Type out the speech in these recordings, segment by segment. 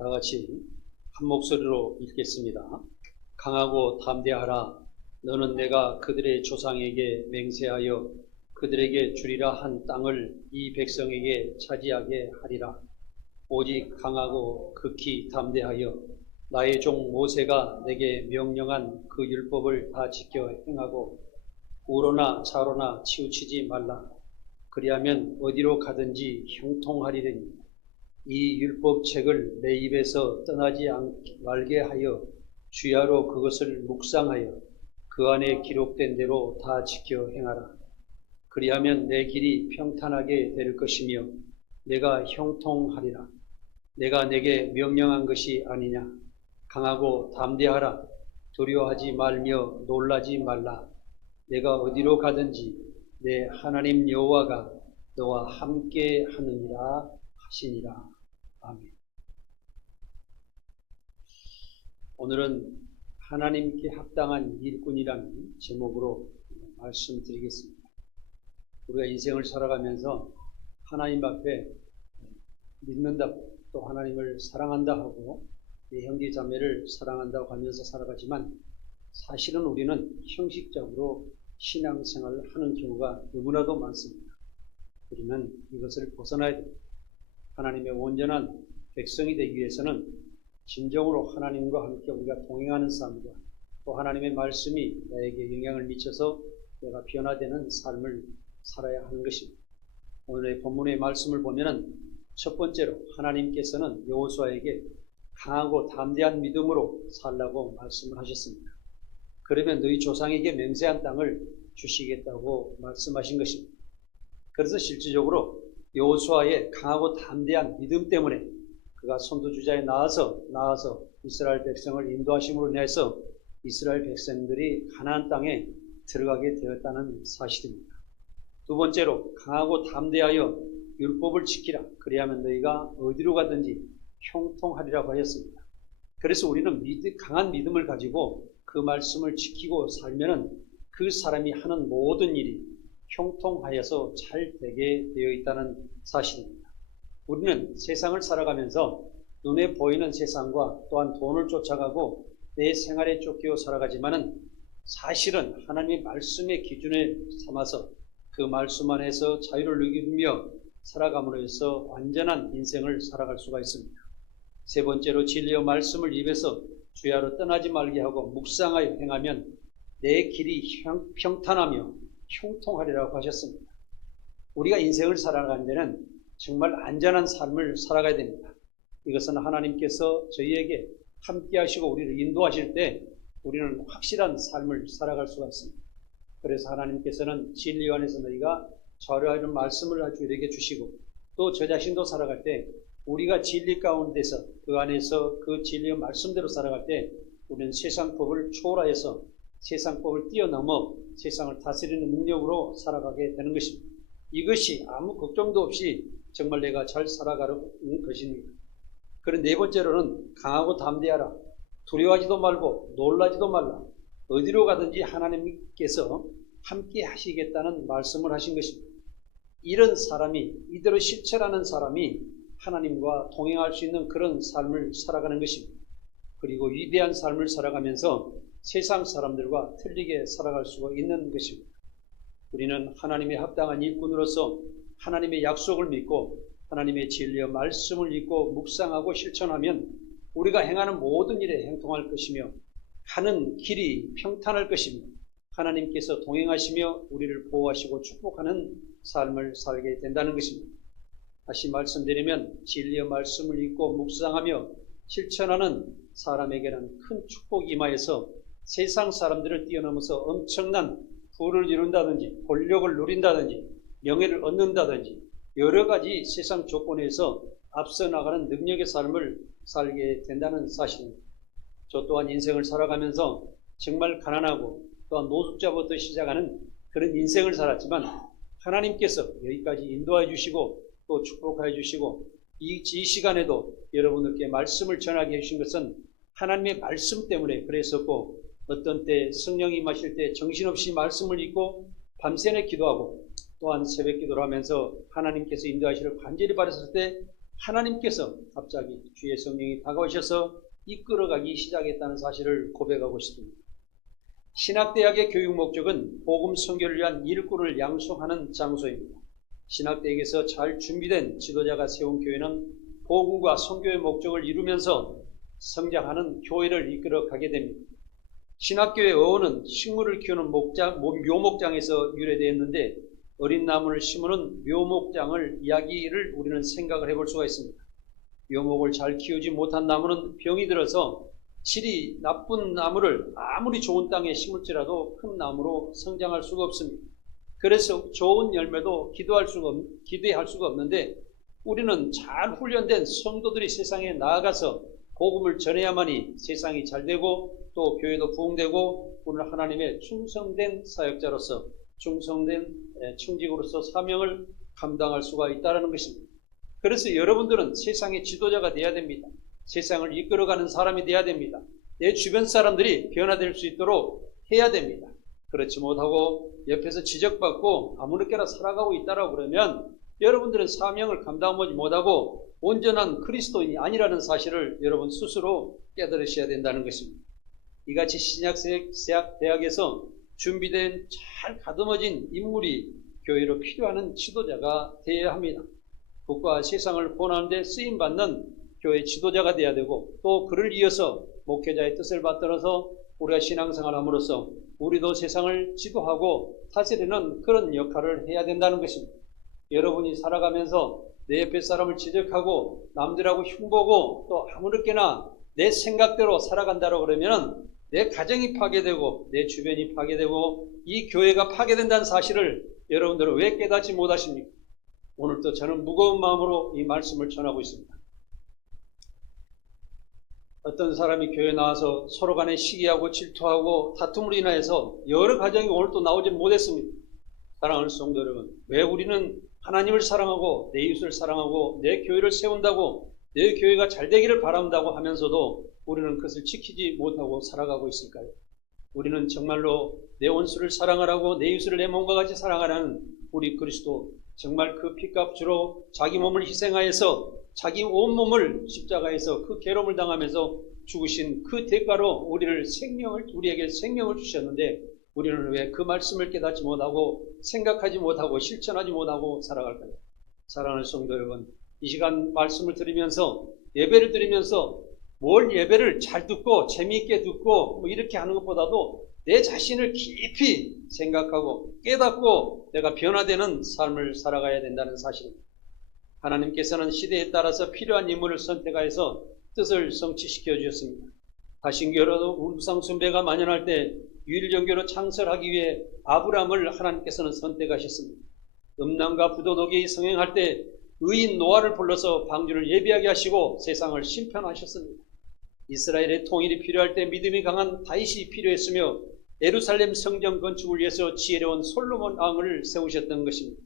다 같이 한 목소리로 읽겠습니다. 강하고 담대하라. 너는 내가 그들의 조상에게 맹세하여 그들에게 주리라 한 땅을 이 백성에게 차지하게 하리라. 오직 강하고 극히 담대하여 나의 종 모세가 내게 명령한 그 율법을 다 지켜 행하고 우로나 좌로나 치우치지 말라. 그리하면 어디로 가든지 형통하리니 이 율법책을 내 입에서 떠나지 말게 하여 주야로 그것을 묵상하여 그 안에 기록된 대로 다 지켜 행하라. 그리하면 내 길이 평탄하게 될 것이며 내가 형통하리라. 내가 내게 명령한 것이 아니냐. 강하고 담대하라. 두려워하지 말며 놀라지 말라. 내가 어디로 가든지 내 하나님 여호와가 너와 함께 하느니라 하시니라. 아멘. 오늘은 하나님께 합당한 일꾼이라는 제목으로 말씀드리겠습니다. 우리가 인생을 살아가면서 하나님 앞에 믿는다, 또 하나님을 사랑한다 하고 내 형제 자매를 사랑한다고 하면서 살아가지만 사실은 우리는 형식적으로 신앙생활을 하는 경우가 너무나도 많습니다. 우리는 이것을 벗어나야 됩니다. 하나님의 온전한 백성이 되기 위해서는 진정으로 하나님과 함께 우리가 동행하는 삶과 또 하나님의 말씀이 나에게 영향을 미쳐서 내가 변화되는 삶을 살아야 하는 것입니다. 오늘의 본문의 말씀을 보면은 첫 번째로 하나님께서는 여호수아에게 강하고 담대한 믿음으로 살라고 말씀을 하셨습니다. 그러면 너희 조상에게 맹세한 땅을 주시겠다고 말씀하신 것입니다. 그래서 실질적으로 여호수아의 강하고 담대한 믿음 때문에 그가 선두주자에 나아서 이스라엘 백성을 인도하심으로 인해서 이스라엘 백성들이 가나안 땅에 들어가게 되었다는 사실입니다. 두 번째로 강하고 담대하여 율법을 지키라. 그리하면 너희가 어디로 가든지 형통하리라고 하였습니다. 그래서 우리는 강한 믿음을 가지고 그 말씀을 지키고 살면은 그 사람이 하는 모든 일이 형통하여서 잘 되게 되어 있다는 사실입니다. 우리는 세상을 살아가면서 눈에 보이는 세상과 또한 돈을 쫓아가고 내 생활에 쫓겨 살아가지만은 사실은 하나님의 말씀의 기준을 삼아서 그 말씀 안에서 자유를 누리며 살아감으로 해서 완전한 인생을 살아갈 수가 있습니다. 세 번째로 진리의 말씀을 입에서 주야로 떠나지 말게 하고 묵상하여 행하면 내 길이 평탄하며 형통하리라고 하셨습니다. 우리가 인생을 살아가는 데는 정말 안전한 삶을 살아가야 됩니다. 이것은 하나님께서 저희에게 함께 하시고 우리를 인도하실 때 우리는 확실한 삶을 살아갈 수가 있습니다. 그래서 하나님께서는 진리 안에서 너희가 좌로하는 말씀을 우리에게 주시고 또 저 자신도 살아갈 때 우리가 진리 가운데서 그 안에서 그 진리의 말씀대로 살아갈 때 우리는 세상법을 초월하여서 세상법을 뛰어넘어 세상을 다스리는 능력으로 살아가게 되는 것입니다. 이것이 아무 걱정도 없이 정말 내가 잘 살아가는 것입니다. 그런 네 번째로는 강하고 담대하라. 두려워하지도 말고 놀라지도 말라. 어디로 가든지 하나님께서 함께 하시겠다는 말씀을 하신 것입니다. 이런 사람이, 이대로 실천하는 사람이 하나님과 동행할 수 있는 그런 삶을 살아가는 것입니다. 그리고 위대한 삶을 살아가면서 세상 사람들과 틀리게 살아갈 수가 있는 것입니다. 우리는 하나님의 합당한 일꾼으로서 하나님의 약속을 믿고 하나님의 진리의 말씀을 읽고 묵상하고 실천하면 우리가 행하는 모든 일에 행통할 것이며 가는 길이 평탄할 것이며 하나님께서 동행하시며 우리를 보호하시고 축복하는 삶을 살게 된다는 것입니다. 다시 말씀드리면 진리의 말씀을 읽고 묵상하며 실천하는 사람에게는 큰 축복이 임하여서 세상 사람들을 뛰어넘어서 엄청난 부를 이룬다든지 권력을 누린다든지 명예를 얻는다든지 여러 가지 세상 조건에서 앞서 나가는 능력의 삶을 살게 된다는 사실입니다. 저 또한 인생을 살아가면서 정말 가난하고 또한 노숙자부터 시작하는 그런 인생을 살았지만 하나님께서 여기까지 인도해 주시고 또 축복해 주시고 이 시간에도 여러분들께 말씀을 전하게 해주신 것은 하나님의 말씀 때문에 그랬었고 어떤 때 성령이 임하실 때 정신없이 말씀을 읽고 밤새내 기도하고 또한 새벽 기도를 하면서 하나님께서 인도하시를 간절히 바랐을 때 하나님께서 갑자기 주의 성령이 다가오셔서 이끌어가기 시작했다는 사실을 고백하고 싶습니다. 신학대학의 교육 목적은 복음 선교를 위한 일꾼을 양성하는 장소입니다. 신학대학에서 잘 준비된 지도자가 세운 교회는 복음과 선교의 목적을 이루면서 성장하는 교회를 이끌어가게 됩니다. 신학교의 어원은 식물을 키우는 묘목장에서 유래되었는데 어린 나무를 심으는 묘목장을 이야기를 우리는 생각을 해볼 수가 있습니다. 묘목을 잘 키우지 못한 나무는 병이 들어서 질이 나쁜 나무를 아무리 좋은 땅에 심을지라도 큰 나무로 성장할 수가 없습니다. 그래서 좋은 열매도 기대할 수가 없는데 우리는 잘 훈련된 성도들이 세상에 나아가서 복음을 전해야만이 세상이 잘 되고 또 교회도 부흥되고 오늘 하나님의 충성된 사역자로서 충성된 충직으로서 사명을 감당할 수가 있다는 것입니다. 그래서 여러분들은 세상의 지도자가 되어야 됩니다. 세상을 이끌어가는 사람이 되어야 됩니다. 내 주변 사람들이 변화될 수 있도록 해야 됩니다. 그렇지 못하고 옆에서 지적받고 아무렇게나 살아가고 있다라고 그러면 여러분들은 사명을 감당하지 못하고 온전한 그리스도인이 아니라는 사실을 여러분 스스로 깨달으셔야 된다는 것입니다. 이같이 신약대학에서 준비된 잘 가다듬어진 인물이 교회로 필요한 지도자가 되어야 합니다. 국가와 세상을 구원하는 데 쓰임받는 교회 지도자가 되어야 되고 또 그를 이어서 목회자의 뜻을 받들어서 우리가 신앙생활을 함으로써 우리도 세상을 지도하고 다스리는 그런 역할을 해야 된다는 것입니다. 여러분이 살아가면서 내 옆에 사람을 지적하고 남들하고 흉보고 또 아무렇게나 내 생각대로 살아간다고 그러면 내 가정이 파괴되고 내 주변이 파괴되고 이 교회가 파괴된다는 사실을 여러분들은 왜 깨닫지 못하십니까? 오늘도 저는 무거운 마음으로 이 말씀을 전하고 있습니다. 어떤 사람이 교회에 나와서 서로 간에 시기하고 질투하고 다툼으로 인하여서 여러 가정이 오늘 또 나오지 못했습니다. 사랑하는 성도 여러분, 왜 우리는 하나님을 사랑하고 내 이웃을 사랑하고 내 교회를 세운다고 내 교회가 잘 되기를 바란다고 하면서도 우리는 그것을 지키지 못하고 살아가고 있을까요? 우리는 정말로 내 원수를 사랑하라고 내 이웃을 내 몸과 같이 사랑하라는 우리 그리스도 정말 그 피값으로 자기 몸을 희생하여서 자기 온몸을 십자가에서 그 괴로움을 당하면서 죽으신 그 대가로 우리에게 생명을 주셨는데 우리는 왜 그 말씀을 깨닫지 못하고 생각하지 못하고 실천하지 못하고 살아갈까요? 사랑하는 성도 여러분, 이 시간 말씀을 들으면서 예배를 드리면서 뭘 예배를 잘 듣고 재미있게 듣고 이렇게 하는 것보다도 내 자신을 깊이 생각하고 깨닫고 내가 변화되는 삶을 살아가야 된다는 사실입니다. 하나님께서는 시대에 따라서 필요한 인물을 선택하여서 뜻을 성취시켜 주셨습니다. 다신교로 우상 숭배가 만연할 때 유일종교로 창설하기 위해 아브라함을 하나님께서는 선택하셨습니다. 음란과 부도덕이 성행할 때 의인 노아를 불러서 방주를 예비하게 하시고 세상을 심판하셨습니다. 이스라엘의 통일이 필요할 때 믿음이 강한 다윗이 필요했으며 예루살렘 성전 건축을 위해서 지혜로운 솔로몬 왕을 세우셨던 것입니다.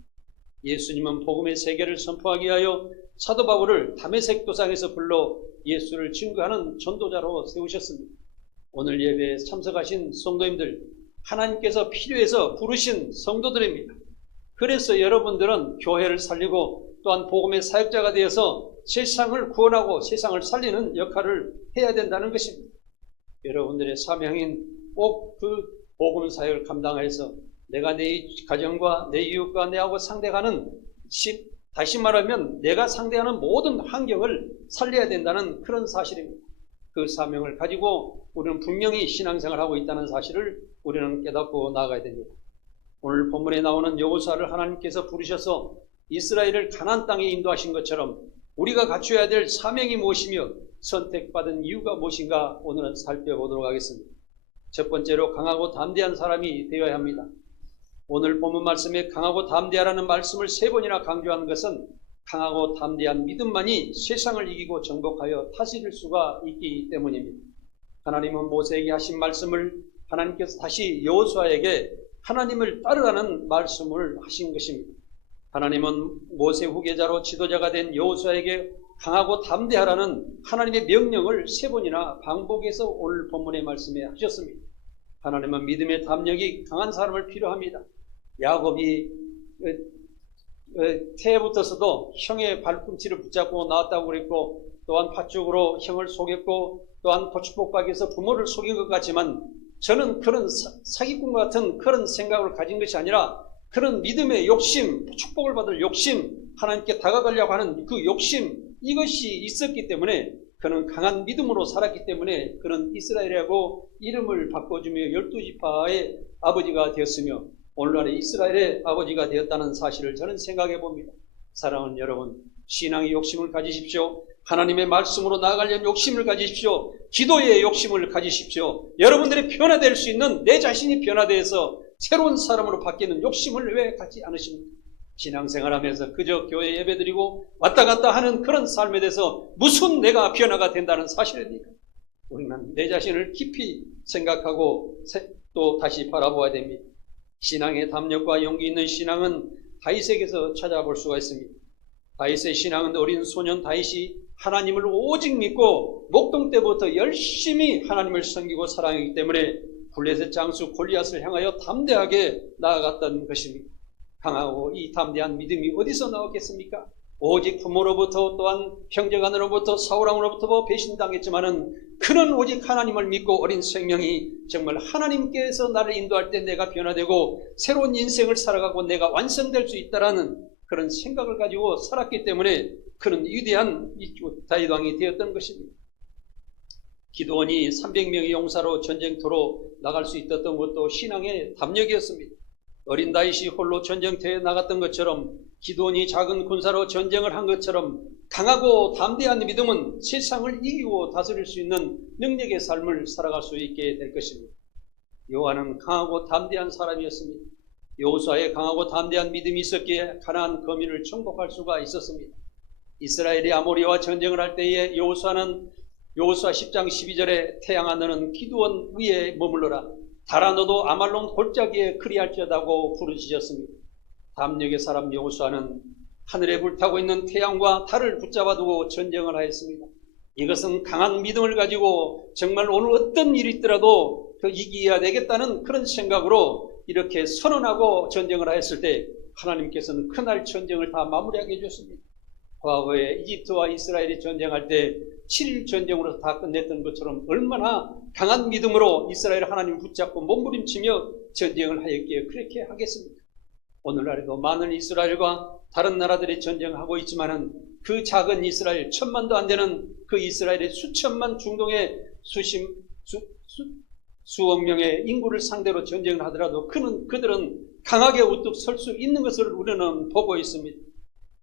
예수님은 복음의 세계를 선포하기 위하여 사도 바울을 다메섹 도상에서 불러 예수를 증거하는 전도자로 세우셨습니다. 오늘 예배에 참석하신 성도님들, 하나님께서 필요해서 부르신 성도들입니다. 그래서 여러분들은 교회를 살리고 또한 복음의 사역자가 되어서 세상을 구원하고 세상을 살리는 역할을 해야 된다는 것입니다. 여러분들의 사명인 꼭 그 복음 사역을 감당해서 내가 내 가정과 내 이웃과 내하고 상대하는 다시 말하면 내가 상대하는 모든 환경을 살려야 된다는 그런 사실입니다. 그 사명을 가지고 우리는 분명히 신앙생활을 하고 있다는 사실을 우리는 깨닫고 나아가야 됩니다. 오늘 본문에 나오는 여호수아를 하나님께서 부르셔서 이스라엘을 가나안 땅에 인도하신 것처럼 우리가 갖춰야 될 사명이 무엇이며 선택받은 이유가 무엇인가 오늘은 살펴보도록 하겠습니다. 첫 번째로 강하고 담대한 사람이 되어야 합니다. 오늘 본문 말씀에 강하고 담대하라는 말씀을 3번이나 강조한 것은 강하고 담대한 믿음만이 세상을 이기고 정복하여 다스릴 수가 있기 때문입니다. 하나님은 모세에게 하신 말씀을 하나님께서 다시 여호수아에게 하나님을 따르라는 말씀을 하신 것입니다. 하나님은 모세 후계자로 지도자가 된 여호수아에게 강하고 담대하라는 하나님의 명령을 3번이나 반복해서 오늘 본문의 말씀에 하셨습니다. 하나님은 믿음의 담력이 강한 사람을 필요합니다. 야곱이 태에 붙어서도 형의 발꿈치를 붙잡고 나왔다고 그랬고, 또한 팥죽으로 형을 속였고, 또한 고추복박에서 부모를 속인 것 같지만, 저는 그런 사기꾼 같은 그런 생각을 가진 것이 아니라 그런 믿음의 욕심, 축복을 받을 욕심, 하나님께 다가가려고 하는 그 욕심, 이것이 있었기 때문에 그는 강한 믿음으로 살았기 때문에 그는 이스라엘이라고 이름을 바꿔주며 12지파의 아버지가 되었으며 오늘날의 이스라엘의 아버지가 되었다는 사실을 저는 생각해 봅니다. 사랑하는 여러분, 신앙의 욕심을 가지십시오. 하나님의 말씀으로 나아가려는 욕심을 가지십시오. 기도의 욕심을 가지십시오. 여러분들이 변화될 수 있는, 내 자신이 변화되어서 새로운 사람으로 바뀌는 욕심을 왜 갖지 않으십니까? 신앙생활하면서 그저 교회 예배드리고 왔다 갔다 하는 그런 삶에 대해서 무슨 내가 변화가 된다는 사실입니까? 우리는 내 자신을 깊이 생각하고 또 다시 바라보아야 됩니다. 신앙의 담력과 용기 있는 신앙은 다윗에게서 찾아볼 수가 있습니다. 다윗의 신앙은 어린 소년 다윗이 하나님을 오직 믿고 목동 때부터 열심히 하나님을 섬기고 사랑하기 때문에 블레셋 장수 골리앗을 향하여 담대하게 나아갔던 것입니다. 강하고 이 담대한 믿음이 어디서 나왔겠습니까? 오직 부모로부터 또한 형제간으로부터 사울왕으로부터 배신당했지만은 그는 오직 하나님을 믿고 어린 생명이 정말 하나님께서 나를 인도할 때 내가 변화되고 새로운 인생을 살아가고 내가 완성될 수 있다라는 그런 생각을 가지고 살았기 때문에 그는 위대한 다윗 왕이 되었던 것입니다. 기드온이 300명의 용사로 전쟁터로 나갈 수 있었던 것도 신앙의 담력이었습니다. 어린 다윗이 홀로 전쟁터에 나갔던 것처럼 기드온이 작은 군사로 전쟁을 한 것처럼 강하고 담대한 믿음은 세상을 이기고 다스릴 수 있는 능력의 삶을 살아갈 수 있게 될 것입니다. 요한은 강하고 담대한 사람이었습니다. 여호수아의 강하고 담대한 믿음이 있었기에 가나안 거민을 정복할 수가 있었습니다. 이스라엘이 아모리와 전쟁을 할 때에 여호수아 10장 12절에 태양아 너는 기드온 위에 머물러라. 달아 너도 아말론 골짜기에 그리할지어다고 부르짖었습니다. 담력의 사람 여호수아는 하늘에 불타고 있는 태양과 달을 붙잡아 두고 전쟁을 하였습니다. 이것은 강한 믿음을 가지고 정말 오늘 어떤 일이 있더라도 이겨야 되겠다는 그런 생각으로 이렇게 선언하고 전쟁을 하였을 때 하나님께서는 그날 전쟁을 다 마무리하게 해줬습니다. 과거에 이집트와 이스라엘이 전쟁할 때 7일 전쟁으로 다 끝냈던 것처럼 얼마나 강한 믿음으로 이스라엘 하나님 붙잡고 몸부림치며 전쟁을 하였기에 그렇게 하겠습니까? 오늘날에도 많은 이스라엘과 다른 나라들이 전쟁하고 있지만은 그 작은 이스라엘, 1000만도 안 되는 그 이스라엘의 수천만 중동의 수억 명의 인구를 상대로 전쟁을 하더라도 그들은 강하게 우뚝 설 수 있는 것을 우리는 보고 있습니다.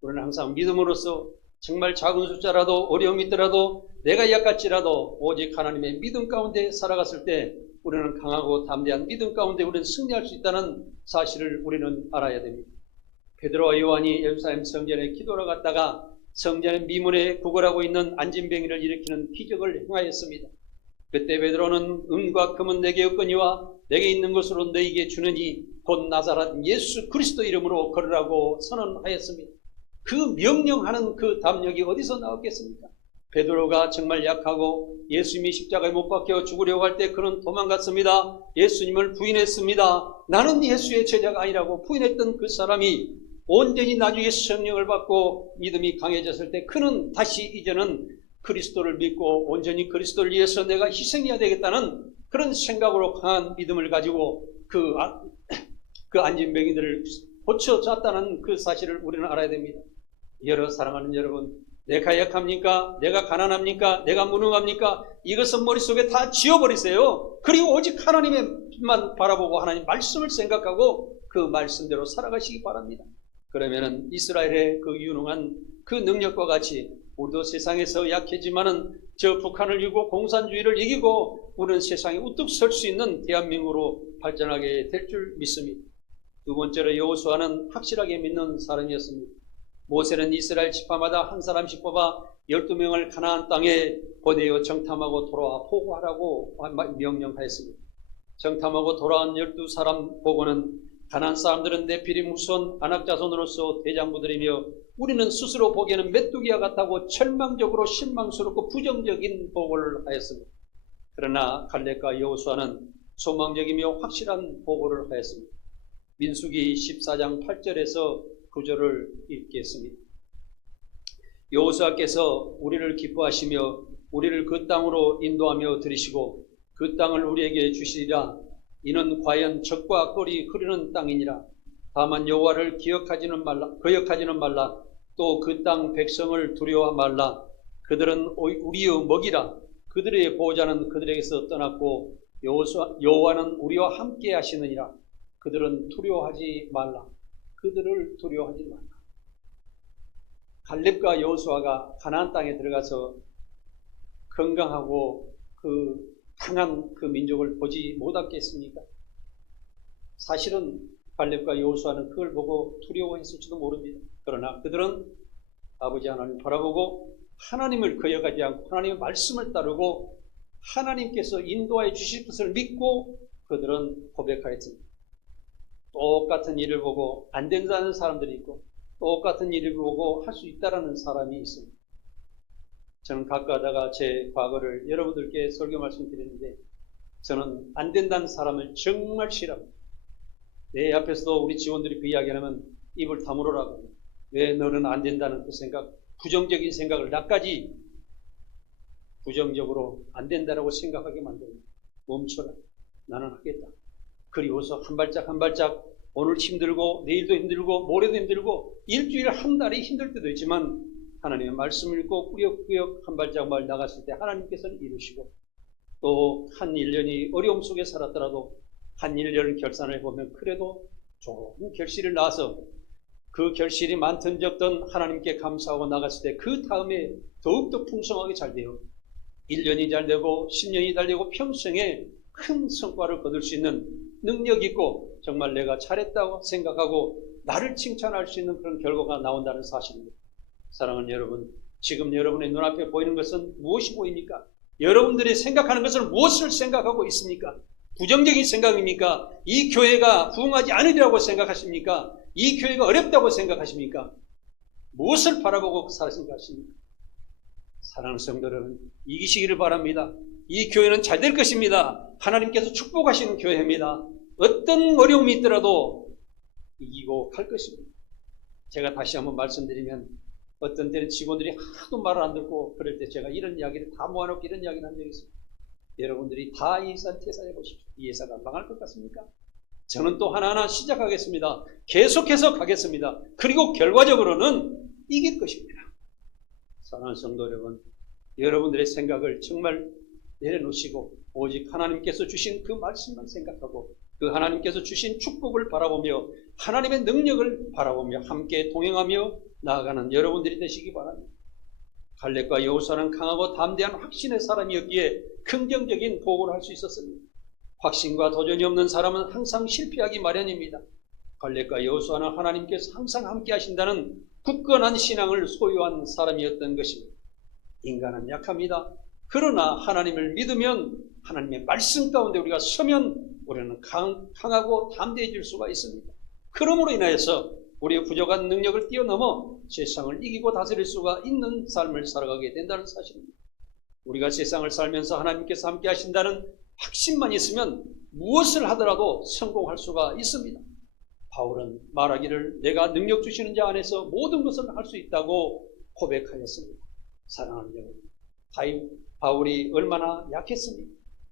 우리는 항상 믿음으로써 정말 작은 숫자라도 어려움이 있더라도 내가 약할지라도 오직 하나님의 믿음 가운데 살아갔을 때 우리는 강하고 담대한 믿음 가운데 우리는 승리할 수 있다는 사실을 우리는 알아야 됩니다. 베드로와 요한이 예루살렘 성전에 기도하러 갔다가 성전의 미문에 구걸하고 있는 안진뱅이를 일으키는 기적을 행하였습니다. 그때 베드로는 은과 금은 내게 없거니와 내게 있는 것으로 너희에게 주느니 곧 나사렛 예수 그리스도 이름으로 걸으라고 선언하였습니다. 그 명령하는 그 담력이 어디서 나왔겠습니까? 베드로가 정말 약하고 예수님이 십자가에 못 박혀 죽으려고 할 때 그는 도망갔습니다. 예수님을 부인했습니다. 나는 예수의 제자가 아니라고 부인했던 그 사람이 온전히 나중에 성령을 받고 믿음이 강해졌을 때 그는 다시 이제는 그리스도를 믿고 온전히 그리스도를 위해서 내가 희생해야 되겠다는 그런 생각으로 강한 믿음을 가지고 그 안진뱅이들을 고쳐졌다는 그 사실을 우리는 알아야 됩니다. 사랑하는 여러분, 내가 약합니까? 내가 가난합니까? 내가 무능합니까? 이것은 머릿속에 다 지워버리세요. 그리고 오직 하나님만 바라보고 하나님 말씀을 생각하고 그 말씀대로 살아가시기 바랍니다. 그러면은 이스라엘의 그 유능한 그 능력과 같이 우리도 세상에서 약해지만은 저 북한을 이기고 공산주의를 이기고 우리는 세상에 우뚝 설 수 있는 대한민국으로 발전하게 될 줄 믿습니다. 두 번째로 여호수아는 확실하게 믿는 사람이었습니다. 모세는 이스라엘 지파마다 한 사람씩 뽑아 12명을 가나안 땅에 보내어 정탐하고 돌아와 보고하라고 명령하였습니다. 정탐하고 돌아온 12사람 보고는 가나안 사람들은 네피림 후손 아낙자손으로서 대장부들이며 우리는 스스로 보기에는 메뚜기와 같다고 절망적으로 실망스럽고 부정적인 보고를 하였습니다. 그러나 갈렙과 여호수아는 소망적이며 확실한 보고를 하였습니다. 민수기 14장 8절에서 9절을 읽겠습니다. 여호수아께서 우리를 기뻐하시며 우리를 그 땅으로 인도하며 들이시고 그 땅을 우리에게 주시리라. 이는 과연 젖과 꿀이 흐르는 땅이니라. 다만 여호와를 거역하지는 말라. 또 그 땅 백성을 두려워 말라. 그들은 우리의 먹이라. 그들의 보호자는 그들에게서 떠났고 여호와는 우리와 함께 하시느니라. 그들은 두려워하지 말라. 그들을 두려워하지 말라. 갈렙과 여호수아가 가나안 땅에 들어가서 건강하고 그 강한 그 민족을 보지 못했겠습니까? 사실은 갈렙과 여호수아는 그걸 보고 두려워했을지도 모릅니다. 그러나 그들은 아버지 하나님을 바라보고 하나님을 거역하지 않고 하나님의 말씀을 따르고 하나님께서 인도하여 주실 것을 믿고 그들은 고백하였습니다. 똑같은 일을 보고 안 된다는 사람들이 있고 똑같은 일을 보고 할 수 있다라는 사람이 있습니다. 저는 가끔가다가 제 과거를 여러분들께 설교 말씀드리는데 저는 안 된다는 사람을 정말 싫어합니다. 내 앞에서도 우리 직원들이 그 이야기하면 입을 다물으라고 합니다. 왜 너는 안 된다는 그 생각, 부정적인 생각을 나까지 부정적으로 안 된다라고 생각하게 만듭니다. 멈춰라. 나는 하겠다. 그리고서 한 발짝 한 발짝 오늘 힘들고 내일도 힘들고 모레도 힘들고 일주일 한 달이 힘들 때도 있지만 하나님의 말씀을 읽고 꾸역꾸역 한 발짝만 나갔을 때 하나님께서는 이루시고 또 한 1년이 어려움 속에 살았더라도 한 1년을 결산을 해보면 그래도 좋은 결실을 낳아서 그 결실이 많든 적든 하나님께 감사하고 나갔을 때 그 다음에 더욱더 풍성하게 잘 돼요. 1년이 잘 되고 10년이 잘 되고 평생에 큰 성과를 거둘 수 있는 능력 있고 정말 내가 잘했다고 생각하고 나를 칭찬할 수 있는 그런 결과가 나온다는 사실입니다. 사랑하는 여러분, 지금 여러분의 눈앞에 보이는 것은 무엇이 보입니까? 여러분들이 생각하는 것은 무엇을 생각하고 있습니까? 부정적인 생각입니까? 이 교회가 부흥하지 않으리라고 생각하십니까? 이 교회가 어렵다고 생각하십니까? 무엇을 바라보고 생각하십니까? 사랑하는 성도 여러분, 이기시기를 바랍니다. 이 교회는 잘 될 것입니다. 하나님께서 축복하시는 교회입니다. 어떤 어려움이 있더라도 이기고 갈 것입니다. 제가 다시 한번 말씀드리면 어떤 때는 직원들이 하도 말을 안 듣고 그럴 때 제가 이런 이야기를 다 모아놓고 이런 이야기를 한 적이 있습니다. 여러분들이 다 이 회사 퇴사해 보십시오. 이 회사가 망할 것 같습니까? 저는 또 하나하나 시작하겠습니다. 계속해서 가겠습니다. 그리고 결과적으로는 이길 것입니다. 사랑하는 성도 여러분, 여러분들의 생각을 정말 내려놓으시고 오직 하나님께서 주신 그 말씀만 생각하고 그 하나님께서 주신 축복을 바라보며 하나님의 능력을 바라보며 함께 동행하며 나아가는 여러분들이 되시기 바랍니다. 갈렙과 여호수아는 강하고 담대한 확신의 사람이었기에 긍정적인 보고를 할 수 있었습니다. 확신과 도전이 없는 사람은 항상 실패하기 마련입니다. 갈렙과 여호수아는 하나님께서 항상 함께 하신다는 굳건한 신앙을 소유한 사람이었던 것입니다. 인간은 약합니다. 그러나 하나님을 믿으면 하나님의 말씀 가운데 우리가 서면 우리는 강하고 담대해질 수가 있습니다. 그러므로 인하여서 우리의 부족한 능력을 뛰어넘어 세상을 이기고 다스릴 수가 있는 삶을 살아가게 된다는 사실입니다. 우리가 세상을 살면서 하나님께서 함께 하신다는 확신만 있으면 무엇을 하더라도 성공할 수가 있습니다. 바울은 말하기를 내가 능력 주시는 자 안에서 모든 것을 할 수 있다고 고백하였습니다. 사랑하는 여러분, 바울이 얼마나 약했습니까?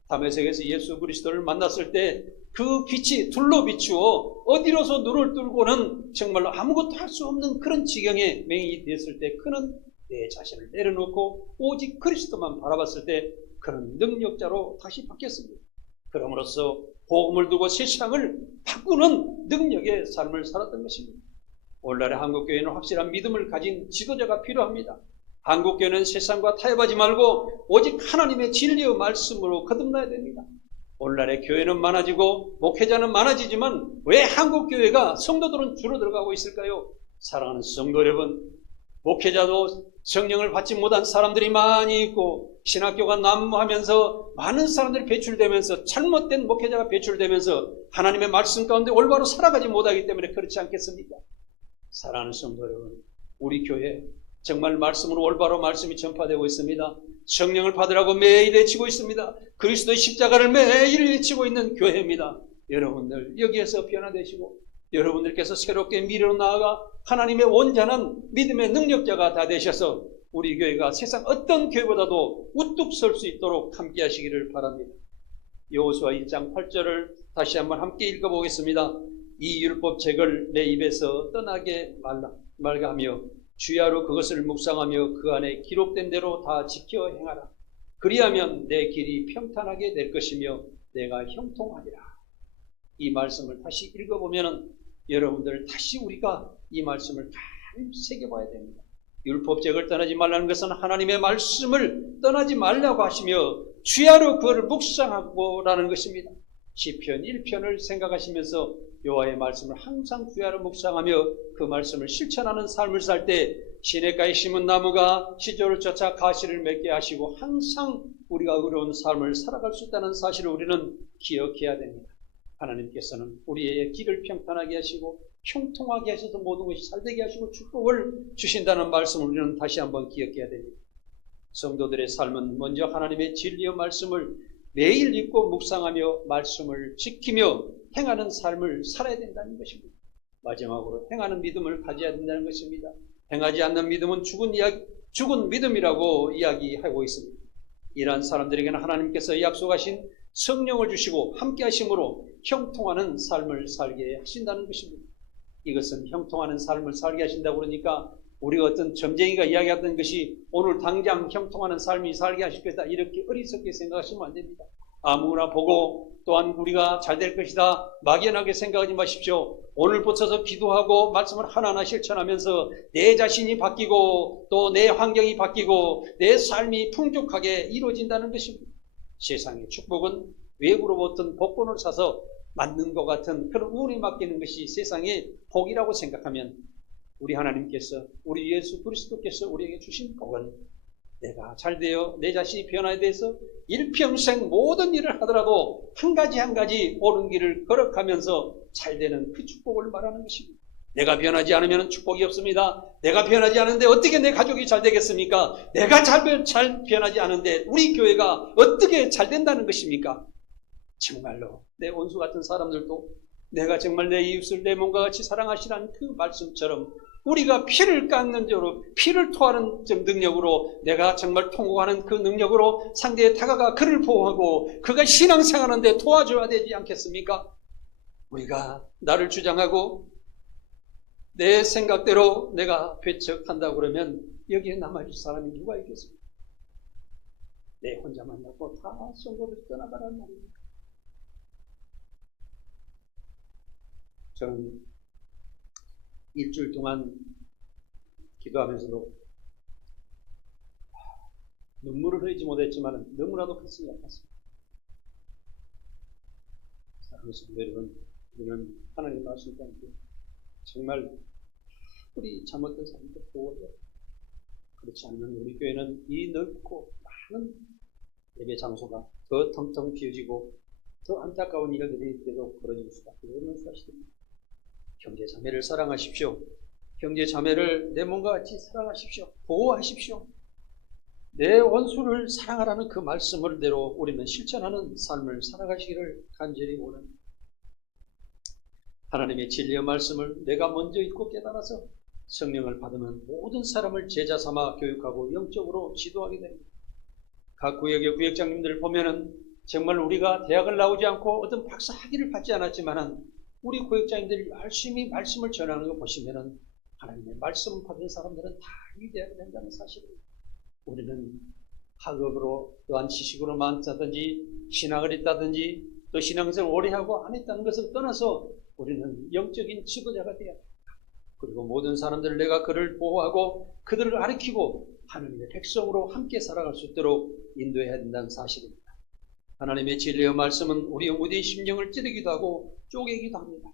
다메섹에서 예수 그리스도를 만났을 때 그 빛이 둘로 비추어 어디로서 눈을 뚫고는 정말로 아무것도 할 수 없는 그런 지경에 맹인이 됐을 때 그는 내 자신을 내려놓고 오직 그리스도만 바라봤을 때 그는 능력자로 다시 바뀌었습니다. 그럼으로써 복음을 두고 세상을 바꾸는 능력의 삶을 살았던 것입니다. 오늘날의 한국교회는 확실한 믿음을 가진 지도자가 필요합니다. 한국교회는 세상과 타협하지 말고 오직 하나님의 진리의 말씀으로 거듭나야 됩니다. 오늘날의 교회는 많아지고 목회자는 많아지지만 왜 한국교회가 성도들은 줄어들어가고 있을까요? 사랑하는 성도 여러분, 목회자도 성령을 받지 못한 사람들이 많이 있고 신학교가 난무하면서 많은 사람들이 배출되면서 잘못된 목회자가 배출되면서 하나님의 말씀 가운데 올바로 살아가지 못하기 때문에 그렇지 않겠습니까? 사랑하는 성도 여러분, 우리 교회 정말 말씀으로 올바로 말씀이 전파되고 있습니다. 성령을 받으라고 매일 외치고 있습니다. 그리스도의 십자가를 매일 외치고 있는 교회입니다. 여러분들 여기에서 변화되시고 여러분들께서 새롭게 미래로 나아가 하나님의 온전한 믿음의 능력자가 다 되셔서 우리 교회가 세상 어떤 교회보다도 우뚝 설 수 있도록 함께 하시기를 바랍니다. 여호수아 1장 8절을 다시 한번 함께 읽어보겠습니다. 이 율법책을 내 입에서 떠나게 말하며 주야로 그것을 묵상하며 그 안에 기록된 대로 다 지켜 행하라. 그리하면 내 길이 평탄하게 될 것이며 내가 형통하리라. 이 말씀을 다시 읽어보면 여러분들 다시 우리가 이 말씀을 잘 새겨봐야 됩니다. 율법책을 떠나지 말라는 것은 하나님의 말씀을 떠나지 말라고 하시며 주야로 그를 묵상하고라는 것입니다. 시편 1편을 생각하시면서 여호와의 말씀을 항상 주야로 묵상하며 그 말씀을 실천하는 삶을 살 때 시냇가에 심은 나무가 시절을 쫓아 가시를 맺게 하시고 항상 우리가 의로운 삶을 살아갈 수 있다는 사실을 우리는 기억해야 됩니다. 하나님께서는 우리의 길을 평탄하게 하시고 형통하게 하셔서 모든 것이 잘되게 하시고 축복을 주신다는 말씀을 우리는 다시 한번 기억해야 됩니다. 성도들의 삶은 먼저 하나님의 진리의 말씀을 매일 읽고 묵상하며 말씀을 지키며 행하는 삶을 살아야 된다는 것입니다. 마지막으로 행하는 믿음을 가져야 된다는 것입니다. 행하지 않는 믿음은 죽은 믿음이라고 이야기하고 있습니다. 이러한 사람들에게는 하나님께서 약속하신 성령을 주시고 함께 하심으로 형통하는 삶을 살게 하신다는 것입니다. 이것은 형통하는 삶을 살게 하신다고 그러니까 우리가 어떤 점쟁이가 이야기하던 것이 오늘 당장 형통하는 삶이 살게 하실 것이다 이렇게 어리석게 생각하시면 안 됩니다. 아무나 보고 또한 우리가 잘 될 것이다 막연하게 생각하지 마십시오. 오늘부터 기도하고 말씀을 하나하나 실천하면서 내 자신이 바뀌고 또 내 환경이 바뀌고 내 삶이 풍족하게 이루어진다는 것입니다. 세상의 축복은 외부로부터 복권을 사서 맞는 것 같은 그런 운에 맡기는 것이 세상의 복이라고 생각하면 우리 하나님께서 우리 예수 그리스도께서 우리에게 주신 복은 내가 잘되어 내 자신이 변화에 대해서 일평생 모든 일을 하더라도 한 가지 옳은 길을 걸어가면서 잘되는 그 축복을 말하는 것입니다. 내가 변하지 않으면 축복이 없습니다. 내가 변하지 않은데 어떻게 내 가족이 잘 되겠습니까? 내가 잘 변하지 않은데 우리 교회가 어떻게 잘 된다는 것입니까? 정말로 내 원수 같은 사람들도 내가 정말 내 이웃을 내 몸과 같이 사랑하시라는 그 말씀처럼 우리가 피를 깎는 자로 피를 토하는 능력으로 내가 정말 통곡하는 그 능력으로 상대에 다가가 그를 보호하고 그가 신앙생활하는데 도와줘야 되지 않겠습니까? 우리가 나를 주장하고 내 생각대로 내가 배척한다고 그러면 여기에 남아있을 사람이 누가 있겠습니까? 내 혼자 만나고 다 성도를 떠나가란 말입니다. 저는 일주일 동안 기도하면서도 눈물을 흘리지 못했지만 너무나도 가슴이 아팠습니다. 사랑하는 성도 여러분, 우리는 하나님 말씀과 함께 정말 우리 잘못된 사람들 보호해야 합니다. 그렇지 않으면 우리 교회는 이 넓고 많은 예배 장소가 더 텅텅 비어지고 더 안타까운 일들이 계속 벌어질 수밖에 없는 사실입니다. 형제 자매를 사랑하십시오. 형제 자매를 내 몸과 같이 사랑하십시오. 보호하십시오. 내 원수를 사랑하라는 그 말씀을대로 우리는 실천하는 삶을 살아가시기를 간절히 원합니다. 하나님의 진리의 말씀을 내가 먼저 읽고 깨달아서 성령을 받으면 모든 사람을 제자 삼아 교육하고 영적으로 지도하게 됩니다. 각 구역의 구역장님들을 보면은 정말 우리가 대학을 나오지 않고 어떤 박사 학위를 받지 않았지만은 우리 구역장님들이 열심히 말씀을 전하는 거 보시면은 하나님의 말씀 받은 사람들은 다 위대하게 된다는 사실입니다. 우리는 학업으로 또한 지식으로 많다든지 신학을 했다든지 또 신앙생활을 오래 하고 안 했다는 것을 떠나서 우리는 영적인 지도자가 되어야 합니다. 그리고 모든 사람들을 내가 그를 보호하고 그들을 가르치고 하나님의 백성으로 함께 살아갈 수 있도록 인도해야 된다는 사실입니다. 하나님의 진리의 말씀은 우리의 무디의 심령을 찌르기도 하고 쪼개기도 합니다.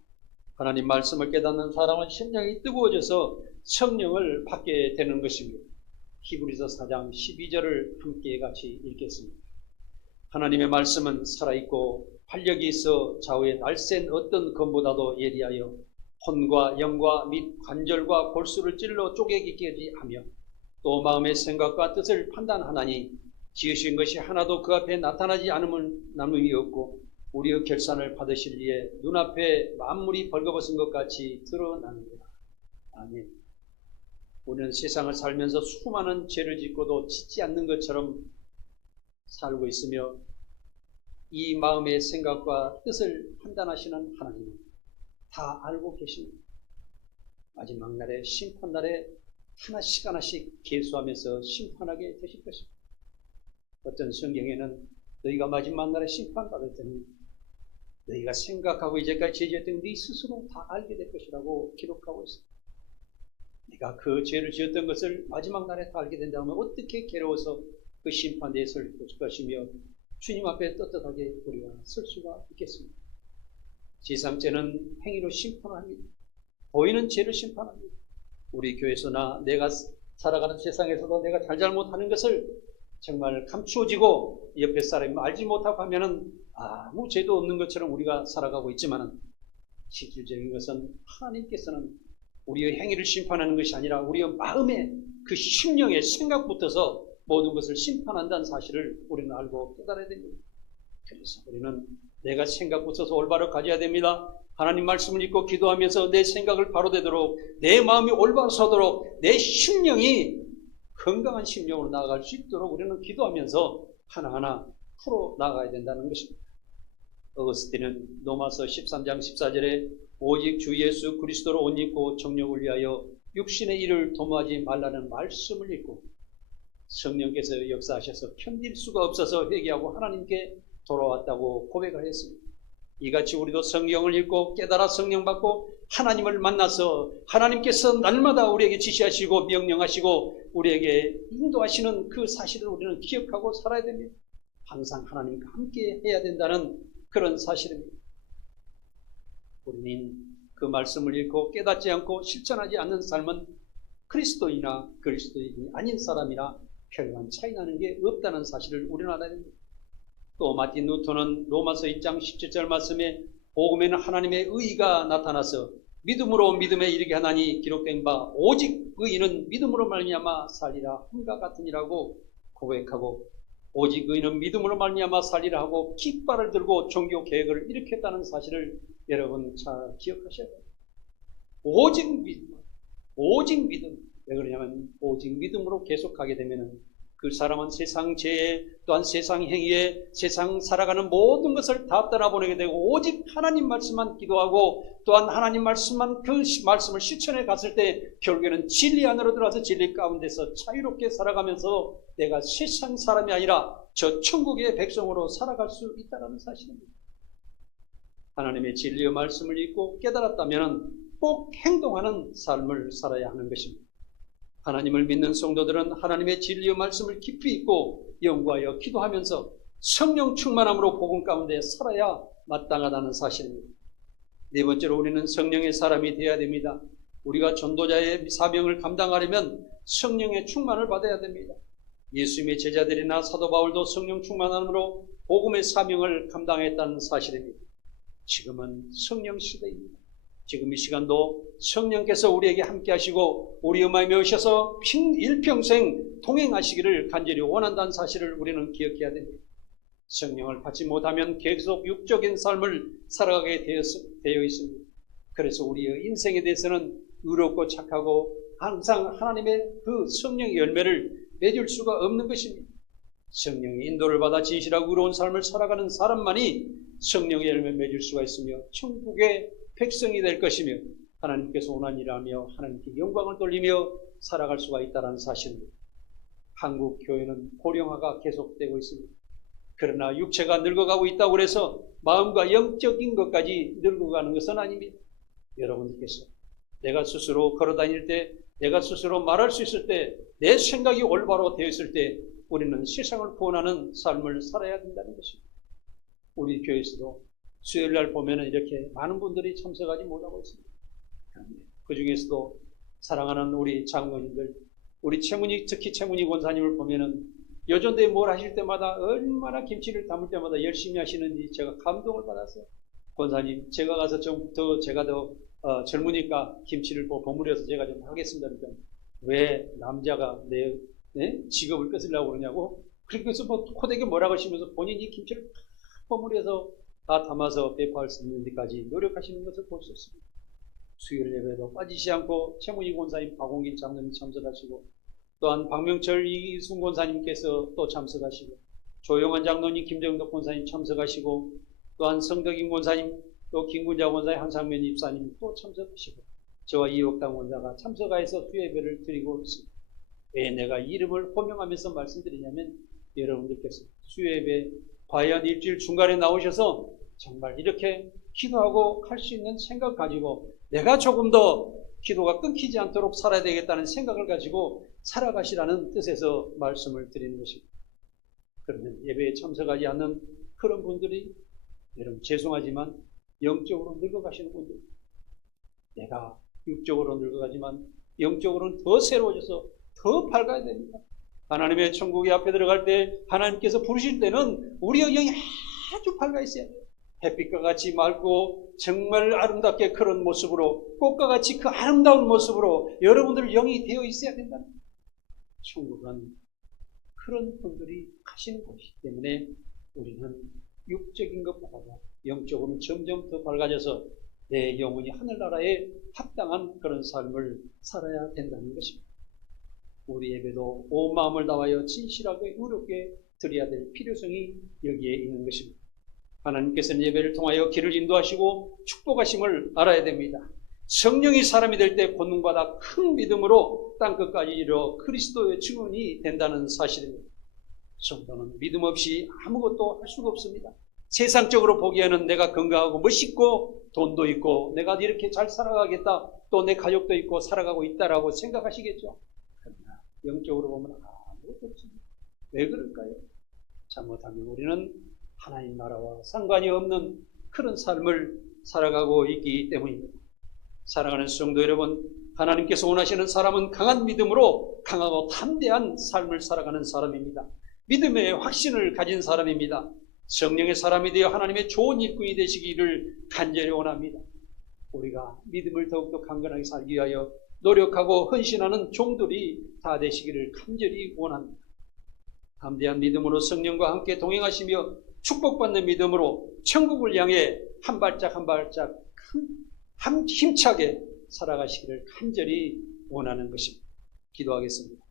하나님 말씀을 깨닫는 사람은 심령이 뜨거워져서 성령을 받게 되는 것입니다. 히브리서 4장 12절을 함께 같이 읽겠습니다. 하나님의 말씀은 살아있고 활력이 있어 좌우에 날쌘 어떤 검보다도 예리하여 혼과 영과 및 관절과 골수를 찔러 쪼개기까지 하며 또 마음의 생각과 뜻을 판단하나니 지으신 것이 하나도 그 앞에 나타나지 않음은 남음이 없고 우리의 결산을 받으실 이에 눈앞에 만물이 벌거벗은 것 같이 드러나느니라. 아멘. 우리는 세상을 살면서 수많은 죄를 짓고도 짓지 않는 것처럼 살고 있으며 이 마음의 생각과 뜻을 판단하시는 하나님은 다 알고 계십니다. 마지막 날에 심판날에 하나씩 하나씩 계수하면서 심판하게 되실 것입니다. 어떤 성경에는 너희가 마지막 날에 심판받을 때는 너희가 생각하고 이제까지 죄지었던 네 스스로 다 알게 될 것이라고 기록하고 있습니다. 네가 그 죄를 지었던 것을 마지막 날에 다 알게 된다면 어떻게 괴로워서 그 심판대에 설 것이며 주님 앞에 떳떳하게 우리가 설 수가 있겠습니까? 세상 죄는 행위로 심판합니다. 보이는 죄를 심판합니다. 우리 교회에서나 내가 살아가는 세상에서도 내가 잘못하는 것을 정말 감추어지고 옆에 사람이 알지 못하고 하면은 아무 죄도 없는 것처럼 우리가 살아가고 있지만은 실질적인 것은 하나님께서는 우리의 행위를 심판하는 것이 아니라 우리의 마음의 그 심령의 생각부터서 모든 것을 심판한다는 사실을 우리는 알고 깨달아야 됩니다. 그래서 우리는 내가 생각부터서 올바로 가져야 됩니다. 하나님 말씀을 읽고 기도하면서 내 생각을 바로 되도록 내 마음이 올바로 서도록 내 심령이 건강한 심령으로 나아갈 수 있도록 우리는 기도하면서 하나하나 풀어 나가야 된다는 것입니다. 어거스틴은 로마서 13장 14절에 오직 주 예수 그리스도로 옷 입고 정욕을 위하여 육신의 일을 도모하지 말라는 말씀을 읽고 성령께서 역사하셔서 견딜 수가 없어서 회개하고 하나님께 돌아왔다고 고백을 했습니다. 이같이 우리도 성경을 읽고 깨달아 성령 받고 하나님을 만나서 하나님께서 날마다 우리에게 지시하시고 명령하시고 우리에게 인도하시는 그 사실을 우리는 기억하고 살아야 됩니다. 항상 하나님과 함께 해야 된다는 그런 사실입니다. 우리는 그 말씀을 읽고 깨닫지 않고 실천하지 않는 삶은 그리스도인이나 그리스도인이 아닌 사람이나 별반 차이 나는 게 없다는 사실을 우리는 알아야 됩니다. 또 마틴 루터는 로마서 1장 17절 말씀에 복음에는 하나님의 의가 나타나서 믿음으로 믿음에 이르게 하나니 기록된 바 오직 의인은 믿음으로 말미암아 살리라 함과 같으니라고 고백하고 오직 의인은 믿음으로 말미암아 살리라 하고 깃발을 들고 종교 개혁을 일으켰다는 사실을 여러분 잘 기억하셔야 돼요. 오직 믿음, 오직 믿음. 왜 그러냐면 오직 믿음으로 계속하게 되면은 그 사람은 세상 죄에 또한 세상 행위에 세상 살아가는 모든 것을 다 떠나보내게 되고 오직 하나님 말씀만 기도하고 또한 하나님 말씀만 그 말씀을 실천해 갔을 때 결국에는 진리 안으로 들어와서 진리 가운데서 자유롭게 살아가면서 내가 세상 사람이 아니라 저 천국의 백성으로 살아갈 수 있다는 사실입니다. 하나님의 진리의 말씀을 읽고 깨달았다면 꼭 행동하는 삶을 살아야 하는 것입니다. 하나님을 믿는 성도들은 하나님의 진리의 말씀을 깊이 읽고 연구하여 기도하면서 성령 충만함으로 복음 가운데 살아야 마땅하다는 사실입니다. 네 번째로 우리는 성령의 사람이 되어야 됩니다. 우리가 전도자의 사명을 감당하려면 성령의 충만을 받아야 됩니다. 예수님의 제자들이나 사도 바울도 성령 충만함으로 복음의 사명을 감당했다는 사실입니다. 지금은 성령 시대입니다. 지금 이 시간도 성령께서 우리에게 함께 하시고 우리의 마음에 오셔서 일평생 동행하시기를 간절히 원한다는 사실을 우리는 기억해야 됩니다. 성령을 받지 못하면 계속 육적인 삶을 살아가게 되어 있습니다. 그래서 우리의 인생에 대해서는 의롭고 착하고 항상 하나님의 그 성령의 열매를 맺을 수가 없는 것입니다. 성령의 인도를 받아 진실하고 의로운 삶을 살아가는 사람만이 성령의 열매를 맺을 수가 있으며 천국의 백성이 될 것이며 하나님께서 원한 일을 하며 하나님께 영광을 돌리며 살아갈 수가 있다는 사실입니다. 한국 교회는 고령화가 계속되고 있습니다. 그러나 육체가 늙어가고 있다고 해서 마음과 영적인 것까지 늙어가는 것은 아닙니다. 여러분들께서 내가 스스로 걸어다닐 때 내가 스스로 말할 수 있을 때 내 생각이 올바로 되어 있을 때 우리는 세상을 구원하는 삶을 살아야 된다는 것입니다. 우리 교회에서도 수요일날 보면은 이렇게 많은 분들이 참석하지 못하고 있습니다. 그 중에서도 사랑하는 우리 장로님들, 우리 최문희, 특히 최문희 권사님을 보면은 여전대에 뭘 하실 때마다 얼마나 김치를 담을 때마다 열심히 하시는지 제가 감동을 받았어요. 권사님, 제가 가서 좀 더 제가 더 젊으니까 김치를 버무려서 제가 좀 하겠습니다. 그러니까 왜 남자가 내 직업을 뺏으려고 그러냐고 그래서 뭐 코대게 뭐라고 하시면서 본인이 김치를 버무려서 다 담아서 배포할 수 있는 데까지 노력하시는 것을 볼 수 있습니다. 수요일 예배도 빠지지 않고 최문희 권사님, 박홍길 장로님 참석하시고, 또한 박명철 이순 권사님께서 또 참석하시고, 조용한 장로님, 김정덕 권사님 참석하시고, 또한 성덕인 권사님, 또 김군자 권사님, 한상면 입사님 또 참석하시고, 저와 이옥당 원사가 참석하여서 수요예배를 드리고 있습니다. 왜 내가 이름을 호명하면서 말씀드리냐면, 여러분들께서 수요예배 과연 일주일 중간에 나오셔서 정말 이렇게 기도하고 할 수 있는 생각 가지고 내가 조금 더 기도가 끊기지 않도록 살아야 되겠다는 생각을 가지고 살아가시라는 뜻에서 말씀을 드리는 것입니다. 그러면 예배에 참석하지 않는 그런 분들이, 여러분 죄송하지만 영적으로 늙어가시는 분들, 내가 육적으로 늙어가지만 영적으로는 더 새로워져서 더 밝아야 됩니다. 하나님의 천국에 앞에 들어갈 때 하나님께서 부르실 때는 우리의 영이 아주 밝아 있어야 돼요. 햇빛과 같이 맑고 정말 아름답게 그런 모습으로, 꽃과 같이 그 아름다운 모습으로 여러분들 영이 되어 있어야 된다. 천국은 그런 분들이 가시는 곳이기 때문에 우리는 육적인 것보다도 영적으로는 점점 더 밝아져서 내 영혼이 하늘나라에 합당한 그런 삶을 살아야 된다는 것입니다. 우리 예배도 온 마음을 다하여 진실하게 의롭게 드려야 될 필요성이 여기에 있는 것입니다. 하나님께서는 예배를 통하여 길을 인도하시고 축복하심을 알아야 됩니다. 성령이 사람이 될 때 권능받아 큰 믿음으로 땅끝까지 이르러 그리스도의 증언이 된다는 사실입니다. 성도는 믿음 없이 아무것도 할 수가 없습니다. 세상적으로 보기에는 내가 건강하고 멋있고 돈도 있고 내가 이렇게 잘 살아가겠다, 또 내 가족도 있고 살아가고 있다라고 생각하시겠죠. 그러나 영적으로 보면 아무것도 없습니다. 왜 그럴까요? 잘못하면 우리는 하나님 나라와 상관이 없는 그런 삶을 살아가고 있기 때문입니다. 사랑하는 성도 여러분, 하나님께서 원하시는 사람은 강한 믿음으로 강하고 담대한 삶을 살아가는 사람입니다. 믿음의 확신을 가진 사람입니다. 성령의 사람이 되어 하나님의 좋은 일꾼이 되시기를 간절히 원합니다. 우리가 믿음을 더욱더 강건하게 살기 위하여 노력하고 헌신하는 종들이 다 되시기를 간절히 원합니다. 담대한 믿음으로 성령과 함께 동행하시며 축복받는 믿음으로 천국을 향해 한 발짝 한 발짝 힘차게 살아가시기를 간절히 원하는 것입니다. 기도하겠습니다.